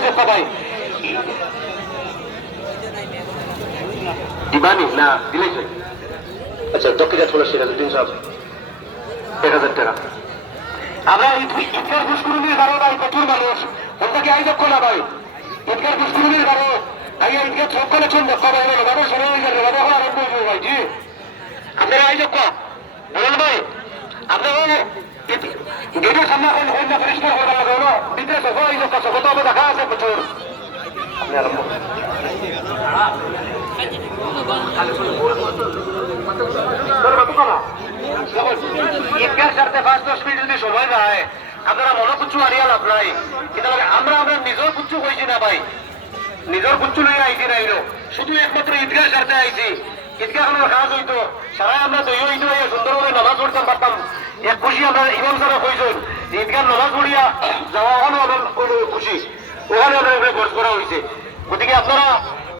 আইসে সবাই দিবানি না দিলেই তো আচ্ছা দক্ষিণা ফুলের সিরাজউদ্দিন সাহেব 1000 টাকা আমরা ঈদগার পুষ্করণীর কারো ভাই প্রচুর মানুষ ওটাকে আই দক্ষ না ভাই ঈদগার পুষ্করণীর কারো আইয়া ঈদগার সব কালেকশন দক্ষ ভাই বাবা সবাই হয়ে যাবে বাবা আরম্ভ হইব ভাই জি আপনারা আই দক্ষ বলেন ভাই আপনারা গেটের সামনে এখন হইনা পরিষ্কার হয়ে গেল না ভিতরে সফা আই দক্ষ সফা তো দেখা আছে প্রচুর আপনি আরম্ভ ঈদগার সারতে 5-10 মিনিট যদি সময় যায় আপনারা মনে কুচ্ছু হারিয়া লাভ নাই কিন্তু আমরা নিজের কুচ্ছু কইছি না ভাই নিজের কুচ্ছু লইয়া আইছি না এলো শুধু একমাত্র ঈদগার সারতে আইছি ঈদগাহ আমার কাজ হইতো সারা আমরা দই হইতো সুন্দরভাবে নামাজ পড়তাম পারতাম এক খুশি আমরা ইমাম সারা কইছেন ঈদগাহ নামাজ পড়িয়া যাওয়া ওখানে আমার খুশি ওখানে আমরা গড় করা হয়েছে